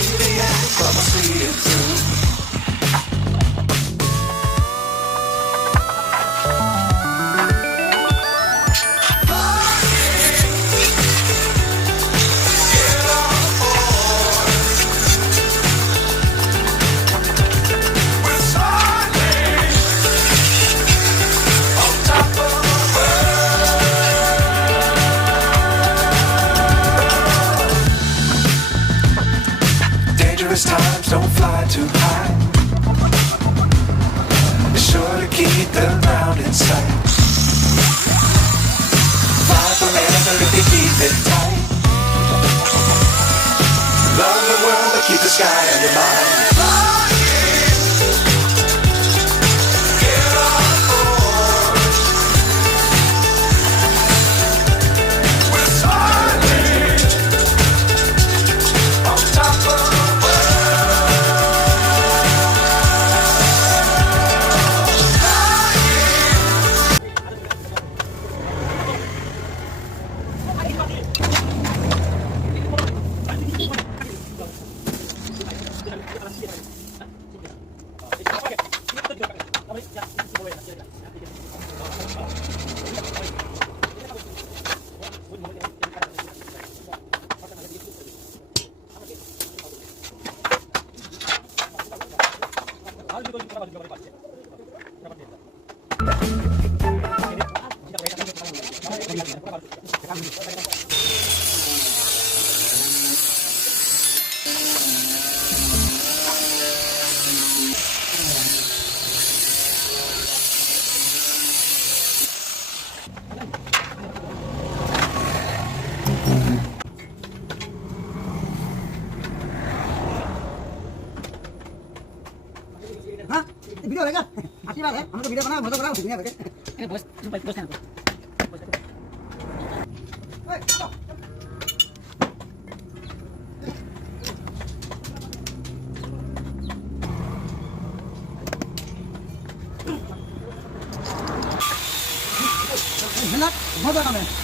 see the end, but we'll see it through. Times don't fly too high. Be sure to keep the ground in sight. Fly forever if you keep it tight. Love the world but keep the sky on your mind. Get on board. We're soaring on top of video रहेगा अच्छी बात है हम तो video बना मजा करा दुनिया भर के अरे बस तुम बस ना बहुत काम है